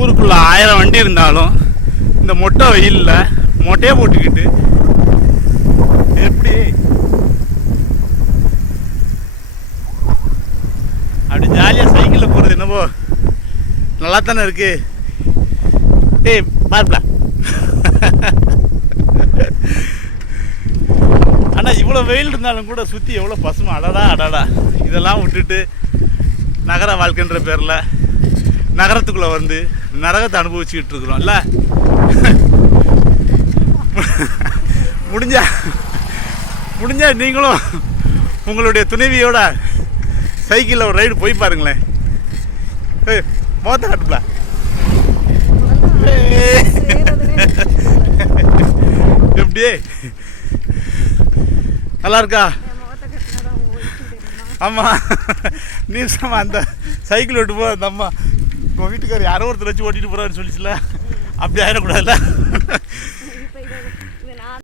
ஊருக்குள்ளே ஆயிரம் வண்டி இருந்தாலும் இந்த மொட்டை வெயிலில் மொட்டையை போட்டுக்கிட்டு எப்படி அப்படி ஜாலியாக சைக்கிளில் போகிறது என்னவோ நல்லா தானே இருக்கு. ஏய் பார்ப்பலாம் ஆனால் இவ்வளோ வெயில் இருந்தாலும் கூட சுற்றி எவ்வளோ பசுமை. அடடா அடடா. இதெல்லாம் விட்டுட்டு நகர வாழ்க்கைன்ற பேரில் நகரத்துக்குள்ளே வந்து நரகத்தை அனுபவிச்சுக்கிட்டு இருக்கிறோம்ல. முடிஞ்சா முடிஞ்சா நீங்களும் உங்களுடைய துணைவியோட சைக்கிளில் ஒரு ரைடு போய் பாருங்களேன். ஏய் மோத்த காட்டுப்பா. எப்படியே? நல்லா இருக்கா? ஆமாம் நீ அந்த சைக்கிள் விட்டு போ அந்த அம்மா உங்கள் வீட்டுக்கார் யாரோ ஒருத்தர் வச்சு ஓட்டிட்டு போகிறான்னு சொல்லிச்சுல. அப்படி ஆயிடக்கூடாதுல்ல